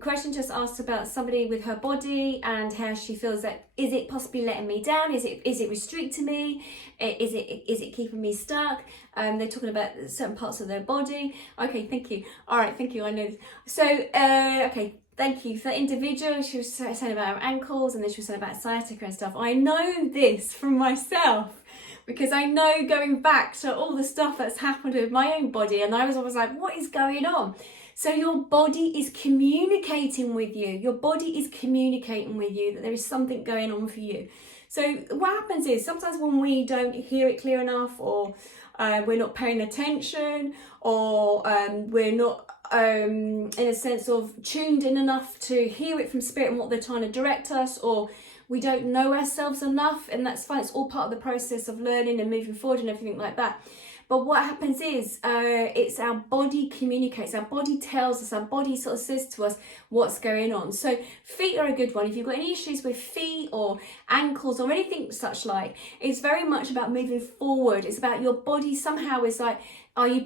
Question just asked about somebody with her body and how she feels that, is it possibly letting me down? Is it restricting me? Is it keeping me stuck? They're talking about certain parts of their body. Okay, thank you. All right, thank you. I know. So, okay. Thank you. For the individual, she was saying about her ankles, and then she was saying about sciatica and stuff. I know this from myself because I know, going back to all the stuff that's happened with my own body, and I was always like, what is going on? So your body is communicating with you. Your body is communicating with you that there is something going on for you. So what happens is, sometimes when we don't hear it clear enough, or we're not paying attention, or we're not in a sense of tuned in enough to hear it from spirit and what they're trying to direct us, or we don't know ourselves enough, and that's fine. It's all part of the process of learning and moving forward and everything like that. But what happens is, it's our body communicates, our body tells us, our body sort of says to us what's going on. So feet are a good one. If you've got any issues with feet or ankles or anything such like, it's very much about moving forward. It's about your body somehow is like, okay,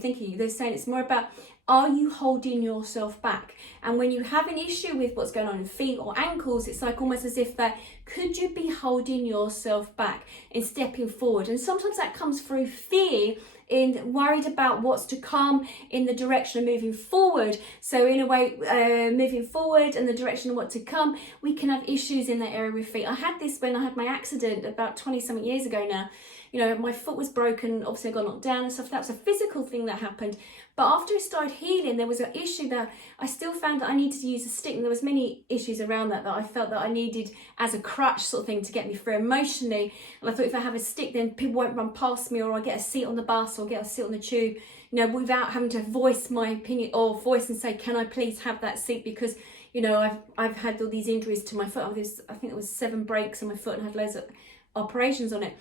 thank you. They're saying it's more about, are you holding yourself back? And when you have an issue with what's going on in feet or ankles, it's like almost as if that, could you be holding yourself back in stepping forward? And sometimes that comes through fear, in worried about what's to come in the direction of moving forward. So in a way, moving forward and the direction of what to come, we can have issues in that area with feet. I had this when I had my accident about 20 something years ago now. You know, my foot was broken, obviously I got knocked down and stuff. That was a physical thing that happened. But after it started healing, there was an issue that I still found that I needed to use a stick. And there was many issues around that I felt that I needed as a crutch sort of thing to get me through emotionally. And I thought, if I have a stick, then people won't run past me, or I get a seat on the bus, or get a seat on the tube, you know, without having to voice my opinion, or voice and say, can I please have that seat? Because, you know, I've had all these injuries to my foot. I think it was 7 breaks in my foot, and had loads of operations on it.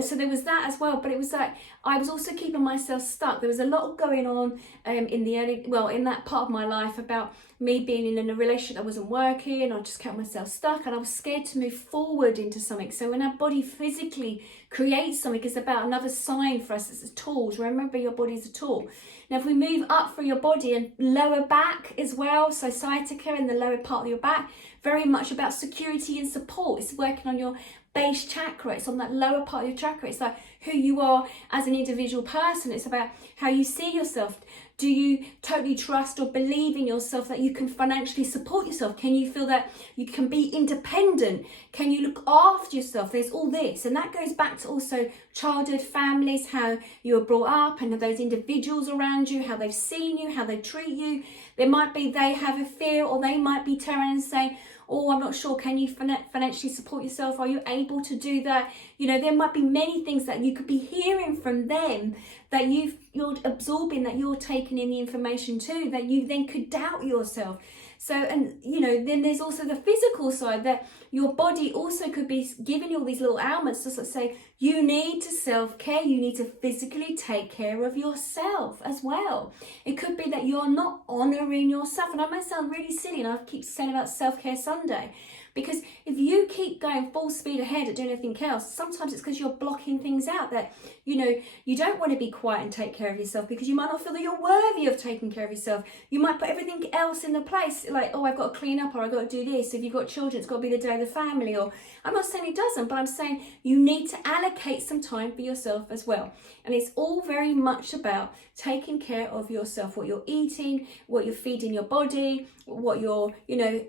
So there was that as well, but it was like I was also keeping myself stuck. There was a lot going on in that part of my life about me being in a relationship that wasn't working. I just kept myself stuck, and I was scared to move forward into something. So when our body physically creates something, it's about another sign for us. It's a tool. Remember, your body is a tool. Now, if we move up through your body and lower back as well, so sciatica in the lower part of your back, very much about security and support. It's working on your base chakra. It's on that lower part of your chakra. It's like who you are as an individual person. It's about how you see yourself. Do you totally trust or believe in yourself that you can financially support yourself? Can you feel that you can be independent? Can you look after yourself? There's all this, and that goes back to also childhood, families, how you were brought up, and those individuals around you, how they've seen you, how they treat you. There might be they have a fear, or they might be turning and saying, oh, I'm not sure, can you financially support yourself? Are you able to do that? You know, there might be many things that you could be hearing from them that you're absorbing, that you're taking in the information too, that you then could doubt yourself. So, and you know, then there's also the physical side, that your body also could be giving you all these little ailments to sort of say, you need to self-care, you need to physically take care of yourself as well. It could be that you're not honouring yourself. And I might sound really silly, and I keep saying about Self-Care Sunday, because if you keep going full speed ahead at doing anything else, sometimes it's because you're blocking things out that, you know, you don't want to be quiet and take care of yourself, because you might not feel that you're worthy of taking care of yourself. You might put everything else in the place, like, oh, I've got to clean up, or I've got to do this. If you've got children, it's got to be the day of the family. Or I'm not saying it doesn't, but I'm saying you need to allocate some time for yourself as well. And it's all very much about taking care of yourself, what you're eating, what you're feeding your body, what you're, you know,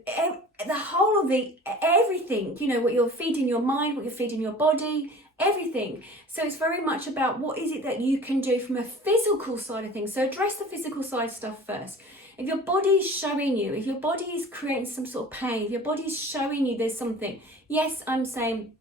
the whole of everything, you know, what you're feeding your mind, what you're feeding your body, everything. So it's very much about what is it that you can do from a physical side of things. So address the physical side stuff first. If your body is showing you, if your body is creating some sort of pain, if your body is showing you there's something, yes, I'm saying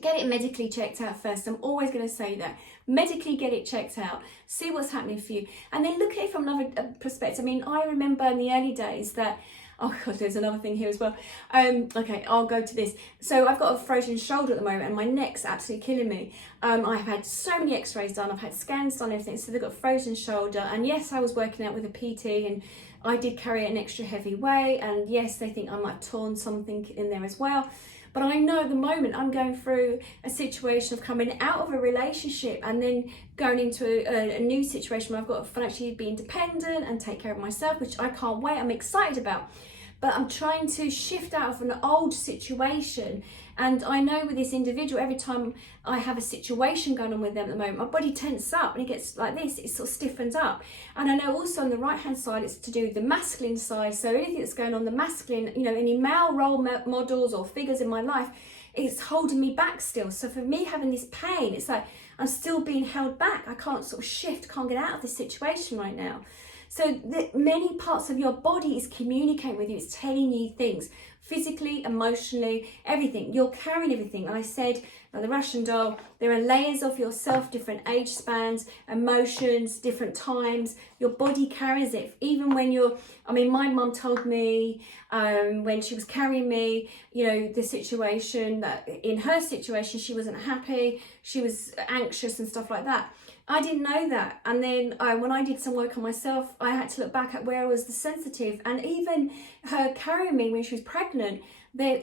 get it medically checked out first. I'm always going to say that. Medically get it checked out, see what's happening for you, and then look at it from another perspective. I mean, I remember in the early days that, oh God, there's another thing here as well. Okay, I'll go to this. So I've got a frozen shoulder at the moment, and my neck's absolutely killing me. I've had so many x-rays done, I've had scans done, everything. So they've got a frozen shoulder, and yes, I was working out with a PT, and I did carry an extra heavy weight, and yes, they think I might have torn something in there as well. But I know at the moment I'm going through a situation of coming out of a relationship and then going into a new situation where I've got to financially be independent and take care of myself, which I can't wait, I'm excited about. But I'm trying to shift out of an old situation. And I know with this individual, every time I have a situation going on with them at the moment, my body tenses up and it gets like this, it sort of stiffens up. And I know also on the right hand side, it's to do with the masculine side. So anything that's going on the masculine, you know, any male role models or figures in my life, it's holding me back still. So for me having this pain, it's like I'm still being held back. I can't sort of shift, can't get out of this situation right now. So many parts of your body is communicating with you. It's telling you things, physically, emotionally, everything. You're carrying everything. I said, like the Russian doll, there are layers of yourself, different age spans, emotions, different times. Your body carries it. Even when my mum told me when she was carrying me, you know, the situation that in her situation, she wasn't happy. She was anxious and stuff like that. I didn't know that, and then when I did some work on myself, I had to look back at where I was the sensitive. And even her carrying me when she was pregnant, there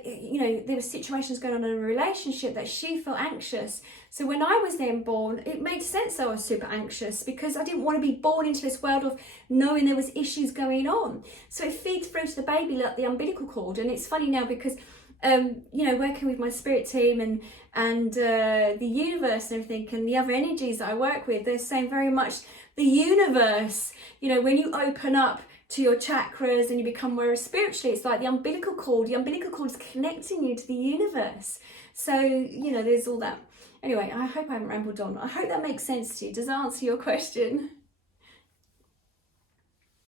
were situations going on in a relationship that she felt anxious. So when I was then born, it made sense that I was super anxious, because I didn't want to be born into this world of knowing there was issues going on. So it feeds through to the baby like the umbilical cord. And it's funny now because working with my spirit team and the universe and everything, and the other energies that I work with, they're saying very much the universe, you know, when you open up to your chakras and you become more spiritually, it's like the umbilical cord is connecting you to the universe. So, you know, there's all that. Anyway, I hope I haven't rambled on. I hope that makes sense to you. Does that answer your question?